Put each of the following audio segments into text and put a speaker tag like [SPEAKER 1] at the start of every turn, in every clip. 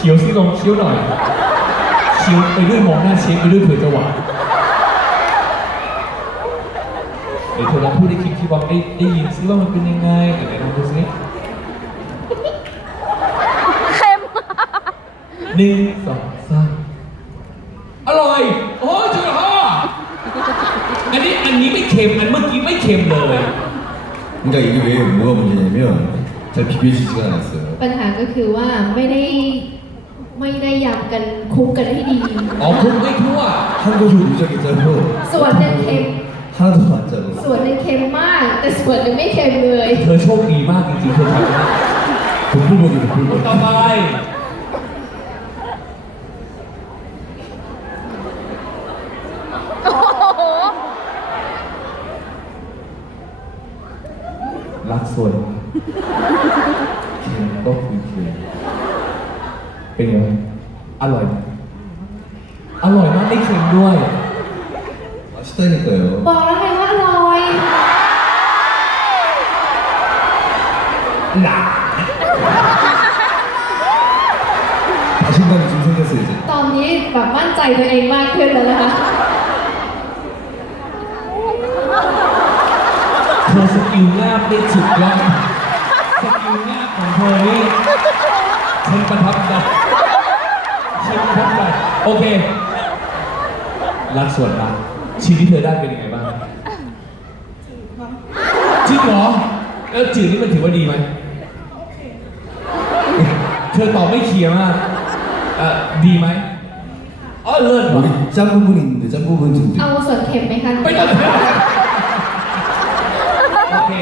[SPEAKER 1] ขียวสิลองเคี้ยวหน่อยเคี้ยวไปด้วยมองหน้าเชฟไปด้วยเผื่อจะหวานเดี๋ยวเธอลองพูดให้คิดคิดว่าได้ได้ยินซิว่ามันเป็นยังไงไหนลองดูสิ
[SPEAKER 2] เค็ม
[SPEAKER 1] หนึ่งสองสามอร่อย โอ้ยจุดห่ออันนี้อันนี้ไม่เค็มอันเมื่อกี้ไม่เค็มเลย
[SPEAKER 3] 그러니까 이게 왜 뭐가 문제냐면 잘 비벼지지가 않았어요.
[SPEAKER 4] ปัญหาก็คือว่าไม่ได้ ไม่ได้ยำกันคลุกกันให้ดี
[SPEAKER 1] อ๋อคลุกไม่ทั่ว
[SPEAKER 3] 한 곳이 무지하게 짜고
[SPEAKER 4] ส่วนหนึ่งเค็ม
[SPEAKER 3] 하나도 안 짜고
[SPEAKER 4] ส่วนหนึ่งเค็มมาก แต่ส่วนหนึ่งไม่เค็มเลย
[SPEAKER 1] เธอโชคดีมากจริงๆเธอทำได้
[SPEAKER 3] 동불고기를 불고
[SPEAKER 1] ต่อไป
[SPEAKER 2] โอ้โ เป็
[SPEAKER 1] นไงอร่อยไหมอร่อยมากไม่เค็มด้วย
[SPEAKER 3] 맛있다니까요.
[SPEAKER 4] บอกแล้วไงว่าอร่อย
[SPEAKER 1] หลา
[SPEAKER 3] 자신감이 좀 생겼어요 이제.
[SPEAKER 4] ตอนนี้แบบมั่นใจตัวเองมากขึ้นแล้วนะคะ
[SPEAKER 1] เธอสกิลงาบได้สุดยอดสกิลงาบของเธอนี่ มึงประทับใจฉันประทับใจโอเค รักส่วนรักชีวิตเธอได้เป็นยังไงบ้างจริงเหรอแล้วจีบนี่มันถือว่าดีไหมเธอตอบไม่เคลียร์มากเอ่อดีไหมอ๋อเลิศว่ะ
[SPEAKER 3] 우리 짬뽕분 있는데 짬뽕분 좀
[SPEAKER 4] เอาส่วนเข็มไหมคะ
[SPEAKER 1] ไม่ต้องโอเค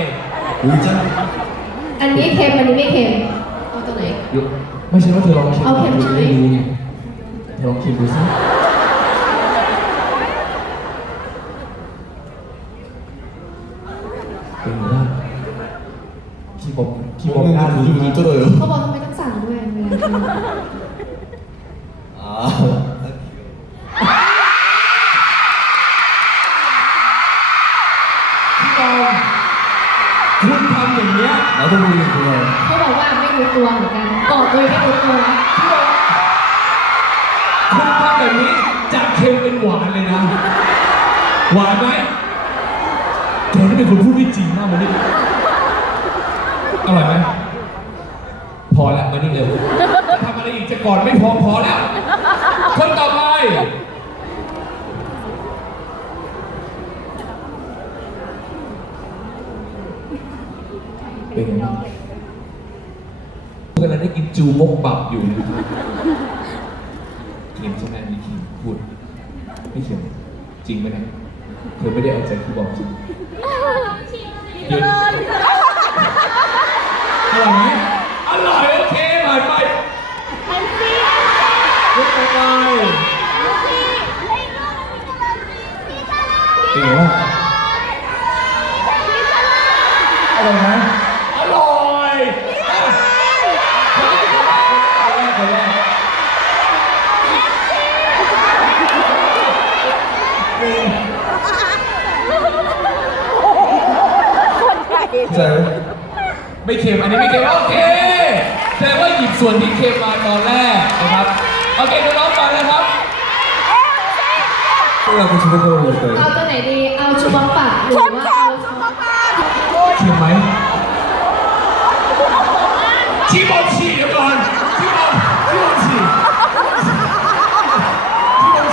[SPEAKER 3] 우리 짬뽕
[SPEAKER 4] อันนี้เค็มอันนี้ไม่เค็ม ไม่
[SPEAKER 1] ใช่ว่าเธอลองชิม
[SPEAKER 4] เอาเค็ม
[SPEAKER 1] ดู
[SPEAKER 4] ใช่ไหม
[SPEAKER 1] จะได้รู้ไงเธอลองชิมดูสิเป็นไงบ้างคีย์บอร์ดคีย์บอร์ดหน้า
[SPEAKER 3] 먹는
[SPEAKER 1] ดู
[SPEAKER 3] 게 부들부들 떨어요.
[SPEAKER 4] เขาบอกทำไมต้องสั่งด้วยเวลากิน
[SPEAKER 3] 아
[SPEAKER 1] พี่บอล คุณทำอย่างเนี้ย
[SPEAKER 3] เราต้องรู้อย่าง
[SPEAKER 4] เดียวเขาบอกว่าไม่รู้ตัวเหมือนกันบอกเลยไม่รู้ตัว
[SPEAKER 1] คุณทำแบบนี้จากเค็มเป็นหวานเลยนะ หวานไหมแกนี่เป็นคนพูดไม่จริงมากเลยนี่อร่อยไหมพอแล้วมานี่เร็วทำอะไรอีกจะก่อนไม่พอพอแล้ว คนต่อไป เป็นไงบ้างกำลังได้กินจูมกบับอยู่นะครับเค็มใช่ไหมอันนี่เค็มพูดไม่เค็มจริงไหมเนี่ยเธอไม่ได้เอาใจที่บอกจริงหยุดอร่อยไหมอร่อยโอเคผ่านไปยกต่อไปเป็นไงบ้างอร่อยไหมอร่อยอะคนแรกคนแรก
[SPEAKER 3] 짜 요?
[SPEAKER 1] ไม่เค็มอันนี้ไม่เค็มโอเคแต่ว่าหยิบส่วนที่เค็มมาตอนแรกนะครับโอเคน้องๆฟังนะครับ
[SPEAKER 3] เราคุณชุบ
[SPEAKER 4] โบเล
[SPEAKER 3] ยเอา
[SPEAKER 4] ตัวไหนดีเอาชุบปะหรือว่าเอาชุบปะ
[SPEAKER 1] เค็มไหมชิมอลชิมก่อนชิมอลชิมอลชี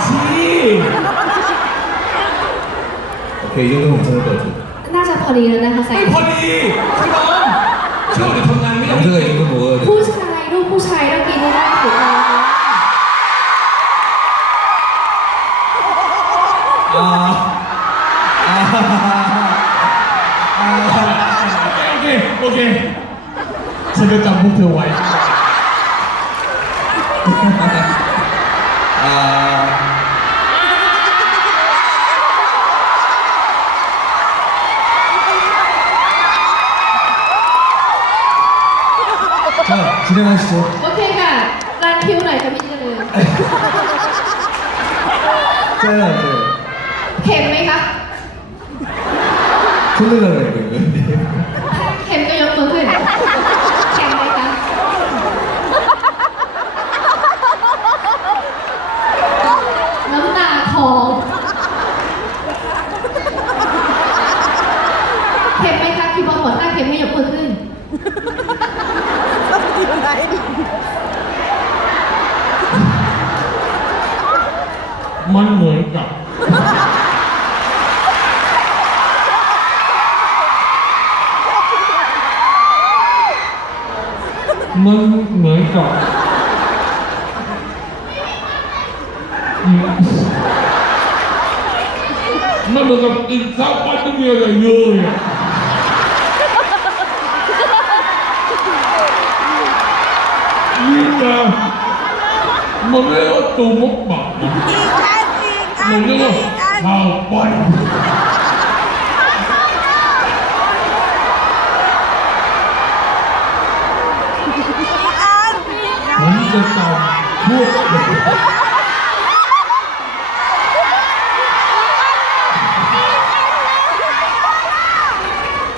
[SPEAKER 1] ชีบโอเค
[SPEAKER 3] ยุ่งเรื่องของเธอเปิด
[SPEAKER 4] น่าจะพอดีแล้วนะคะใส่
[SPEAKER 1] พอดีใช่ไหม ชีบอลจะทำงานไม่ได้
[SPEAKER 3] 남자가 이 정도 먹어야 돼.
[SPEAKER 4] ผู้ชายลูกผู้ชายต้องกินได้ถูกต้อง
[SPEAKER 3] 아. 아.
[SPEAKER 1] โอเคโอเคฉันจะจำพวกเธอไว้
[SPEAKER 3] 아. 진행하시죠.
[SPEAKER 4] โอเคค่ะรันคิวหน่อยค่ะพี่เจริญ
[SPEAKER 3] 짜요, 안 짜요?
[SPEAKER 4] เค็มไหมคะ
[SPEAKER 3] 손 내려고 했거든요.
[SPEAKER 4] มันเหมื
[SPEAKER 1] อนกับ มันเหมือนกับมันเหมือนกับกินข้าวปั้นที่มีอะไรเยอะอะนี่ ะมันเรียกว่าตูมกบักนะมันเรียกว่าข้าวปั้น ผมจะตอบพวก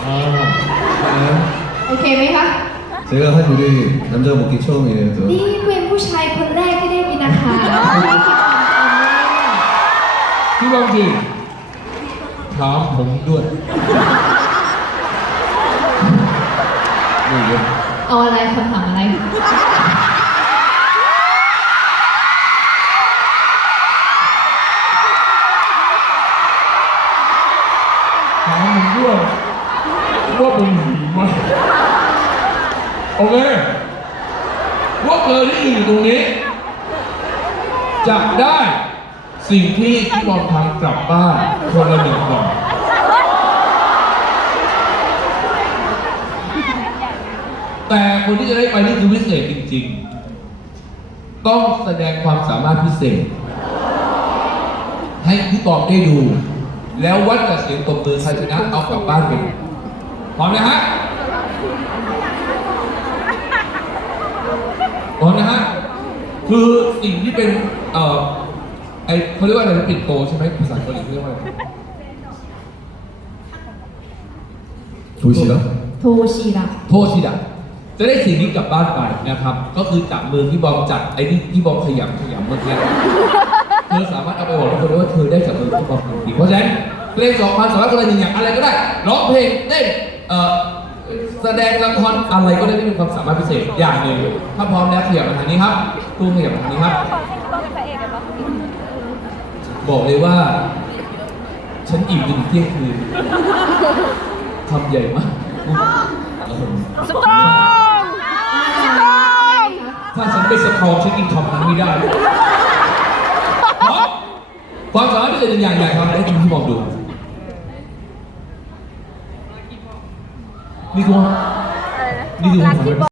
[SPEAKER 1] อ่า
[SPEAKER 4] โอเคไหมคะ
[SPEAKER 3] 제가 한 요리 남자 먹기 처음이에요. 또.
[SPEAKER 4] นี่เป็นผู้ชาย หารไม่ได้กินอาหาร
[SPEAKER 1] พี่บางทีถามผมด้วย
[SPEAKER 3] 뭐,
[SPEAKER 4] เอาอะไรคำถามอะไร
[SPEAKER 1] ถามผมด้วยว่าผมหิวไหมโอเคว่าเกินที่อยู่ตรงนี้ จะได้สิ่งที่พี่บอลทำกลับบ้านคนละหนึ่งกล่องแต่คนที่จะได้ไปนี่คือพิเศษจริง ๆ ต้องแสดงความสามารถพิเศษ ให้พี่ตอบได้ดู แล้ววัดกับเสียงตบมือใครชนะเอากลับบ้านไปพร้อมนะฮะพร้อมนะฮะคือสิ่งที่เป็น เออไอเขาเรียกว่าอะไรปิดโตใช่ไหมภาษาเกาหลีเรียกว่าอะไร
[SPEAKER 3] ทูชิแล้ว
[SPEAKER 4] โทชิระ
[SPEAKER 1] โทษชีดะจะได้สิ่งนี้กลับบ้านไปนะครับ ก็คือจับมือพี่บอมจัดไอ้นี่พี่บอมขยำขยำเมื่อกี้เธอสามารถเอาไปบอกทุกคนได้ว่าเธอได้จับมือพี่บอมจริงเพราะฉะนั้นเพลงสองพันสองร้อยกว่างอย่างอะไรก็ได้ร้องเพลงเต้นเอ่อแสดงละครอะไรก็ได้ที่มีความสามารถพิเศษอย่างหนึ่งถ้าพร้อมแล้วขยับมาทางนี้ครับตู้ขยับมาทางนี้ครับ บอกเลยว่า ฉันอิ่มจนถึงเที่ยงคืนทำใหญ่มากเออถ้าฉันไม่สตรองฉันกินคำนั้นไม่ได้เพราะความสามารถพิเศษหนึ่งอย่างใหญ่ครับให้คุณพี่มองดูนี่คือว่านี่คือความสามารถพิเศษ